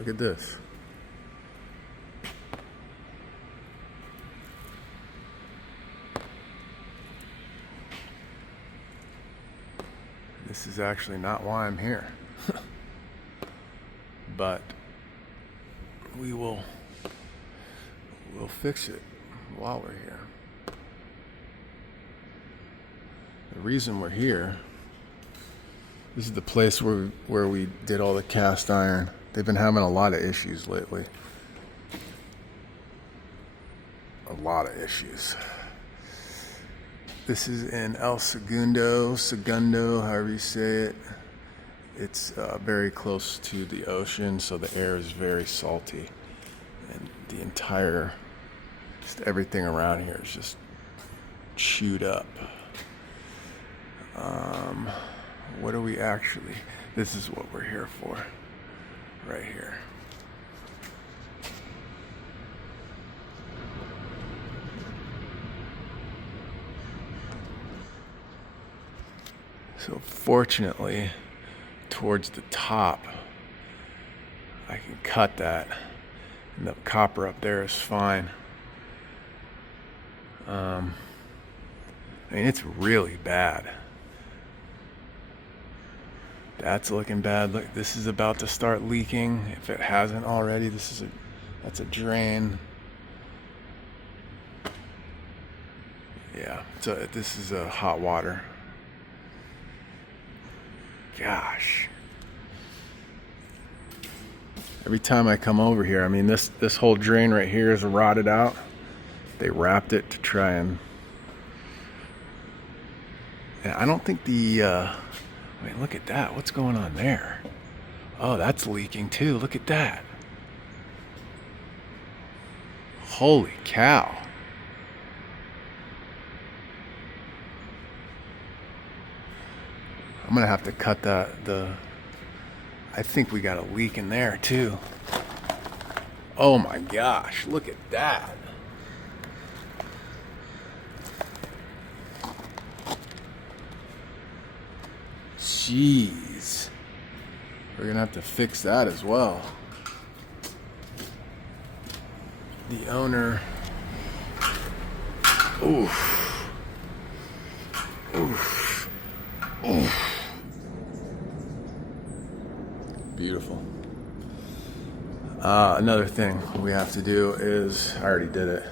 Look at this. This is actually not why I'm here. But we'll fix it while we're here. The reason we're here, this is the place where we did all the cast iron. They've been having a lot of issues lately. A lot of issues. This is in El Segundo, however you say it. It's very close to the ocean, so the air is very salty. And the entire, just everything around here is just chewed up. What are we actually, this is what we're here for, right here. So fortunately, towards the top, I can cut that, and the copper up there is fine. I mean, it's really bad. That's looking bad. Look, this is about to start leaking. If it hasn't already, that's a drain. Yeah, so this is a hot water. Gosh. Every time I come over here, I mean, this whole drain right here is rotted out. They wrapped it to try and I don't think wait, look at that. What's going on there? Oh, that's leaking too. Look at that. Holy cow. I'm gonna have to cut I think we got a leak in there too. Oh my gosh, look at that. Jeez. We're gonna have to fix that as well. The owner. Oof. Oof. Oof. Beautiful. Another thing we have to do is, I already did it,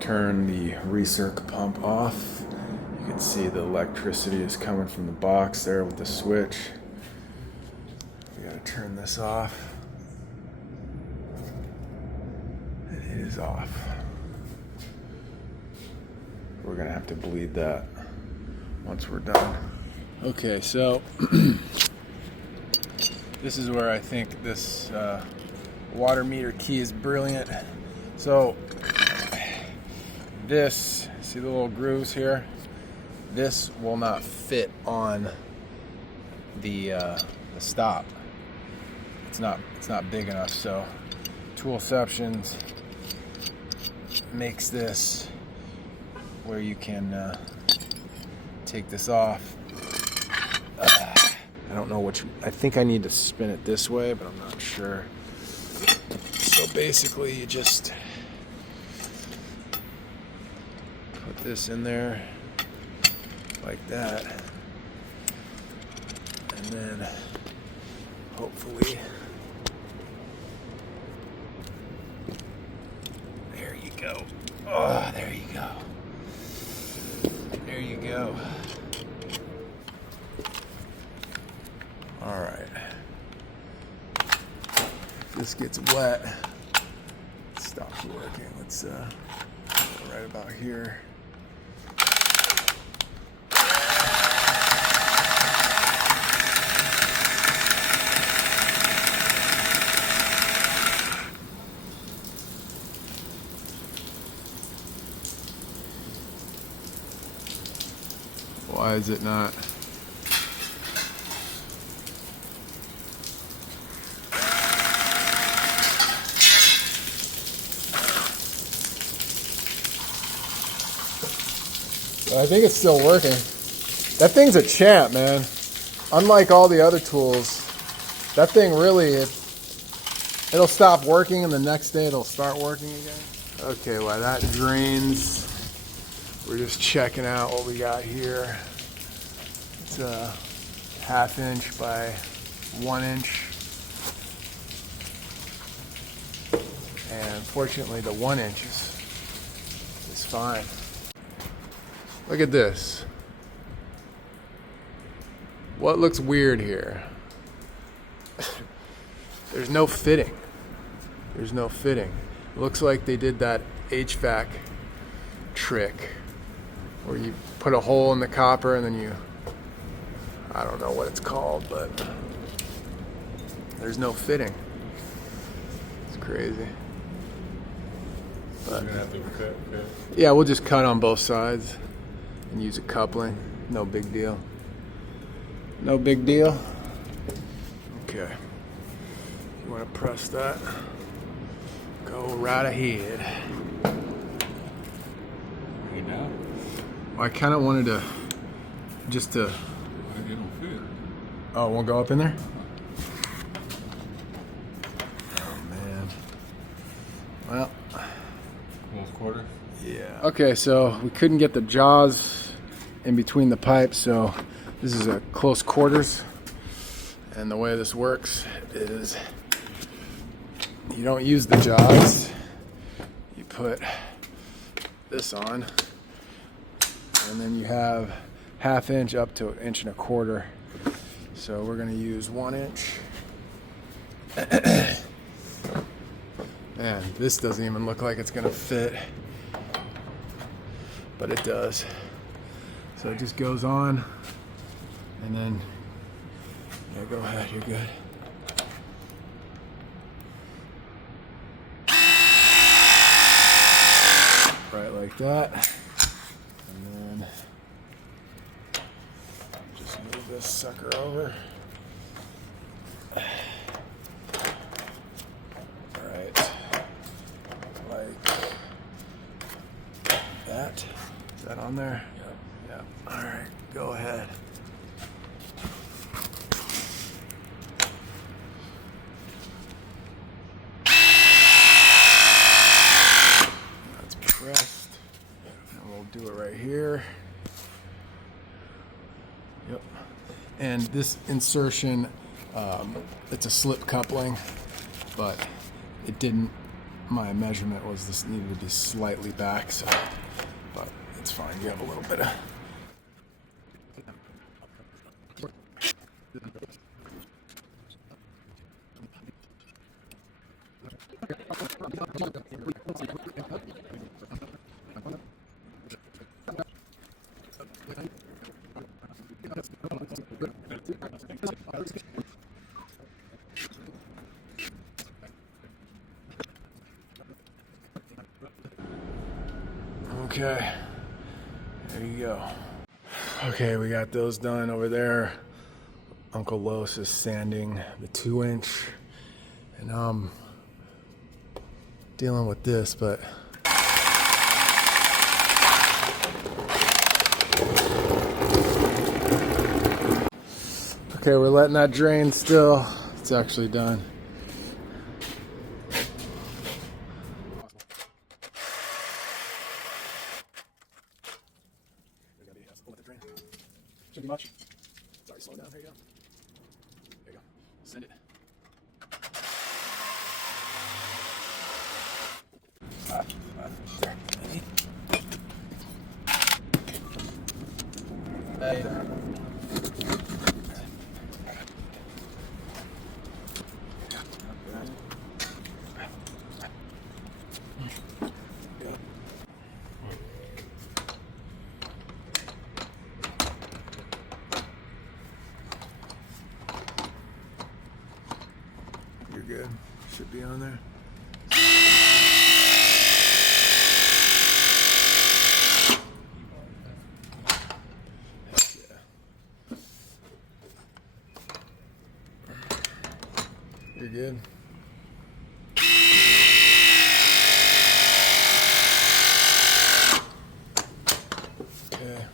turn the recirc pump off. You can see the electricity is coming from the box there with the switch. We gotta turn this off. And it is off. We're gonna have to bleed that once we're done. Okay, so this is where I think this water meter key is brilliant. So this, see the little grooves here? This will not fit on the stop. It's not big enough. So Toolceptions makes this where you can take this off. I don't know I think I need to spin it this way, but I'm not sure. So basically you just put this in there like that, and then hopefully there you go. Oh, there you go. There you go. All right. If this gets wet, it stops working. Let's go right about here. Why is it not? I think it's still working. That thing's a champ, man. Unlike all the other tools, That thing really, it'll stop working and the next day it'll start working again. Okay, while that drains, we're just checking out what we got here. It's a 1/2 inch by 1 inch. And fortunately the 1 inch is fine. Look at this. What looks weird here? There's no fitting. There's no fitting. It looks like they did that HVAC trick where you put a hole in the copper and then I don't know what it's called, but there's no fitting. It's crazy. But, you're gonna have to cut. Yeah, we'll just cut on both sides and use a coupling. No big deal. No big deal. Okay. You want to press that? Go right ahead. Hey, now? I kind of wanted to just to. Why you don't fit? Oh, it won't go up in there? Oh man. Well. Close quarter? Yeah. Okay, so we couldn't get the jaws in between the pipes, so this is a close quarters. And the way this works is you don't use the jaws. You put this on, and then you have 1/2 inch up to 1 1/4 inch. So we're gonna use 1 inch. Man, this doesn't even look like it's gonna fit, but it does. So it just goes on, and then, yeah, go ahead, you're good. Right like that. And then just move this sucker over. Right. Like that. Is that on there? Yeah. Yeah. Alright, go ahead. Pressed, and we'll do it right here. Yep. And this insertion, it's a slip coupling, but it didn't. My measurement was this needed to be slightly back, so, but it's fine. You have a little bit of. Okay, there you go. Okay, we got those done over there. Uncle Los is sanding the 2 inch, and I'm dealing with this, but okay, we're letting that drain still. It's actually done. Shouldn't be much. Sorry, slow down. There you go. There you go. Send it. You're good. Should be on there. You're good. Okay.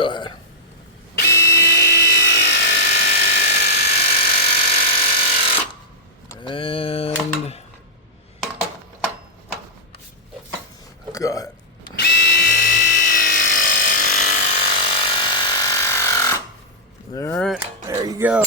Go ahead. And go ahead. All right, there you go.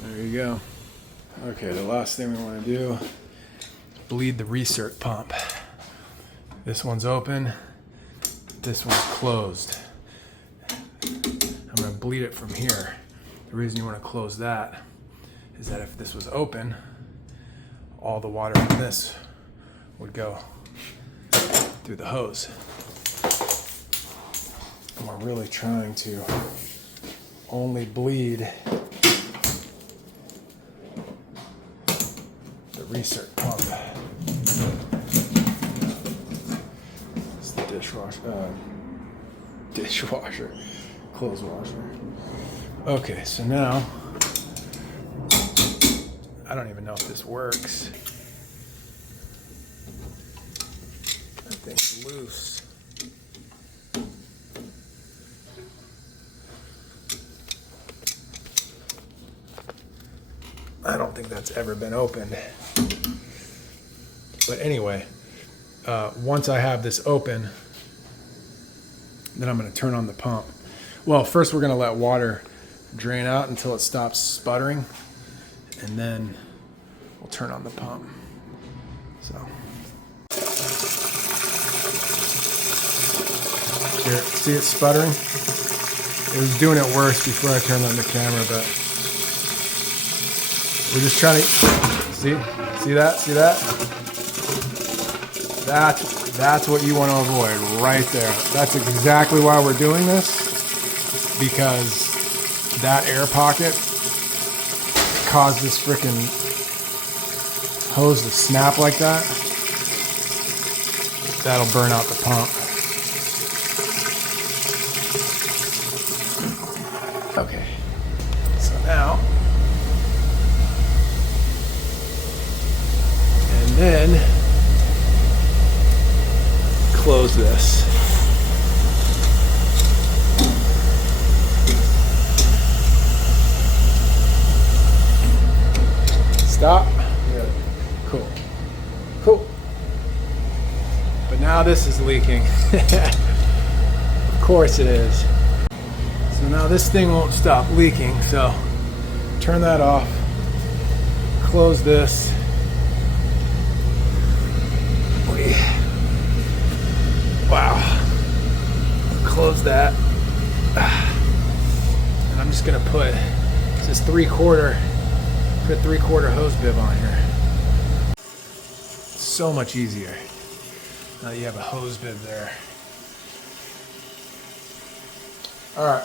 There you go. Okay, the last thing we want to do is bleed the recirc pump. This one's open, this one's closed. I'm going to bleed it from here. The reason you want to close that is that if this was open, all the water from this would go through the hose. And we're really trying to only bleed the recirc pump. It's the dishwasher, clothes washer. Okay, so now I don't even know if this works. That thing's loose. I don't think that's ever been opened. But anyway, once I have this open, then I'm going to turn on the pump. Well, first we're going to let water drain out until it stops sputtering, and then we'll turn on the pump. So, here, see it sputtering? It was doing it worse before I turned on the camera, but we're just trying to see that? That's what you want to avoid right there. That's exactly why we're doing this, because that air pocket caused this freaking hose to snap like that. That'll burn out the pump. Okay, so now, and then close this. Stop. Yeah. Cool. But now this is leaking. Of course it is. So now this thing won't stop leaking, so turn that off. Close this. Wow. Close that. And I'm just gonna put this 3/4, put 3/4 hose bib on here. So much easier now that you have a hose bib there. All right.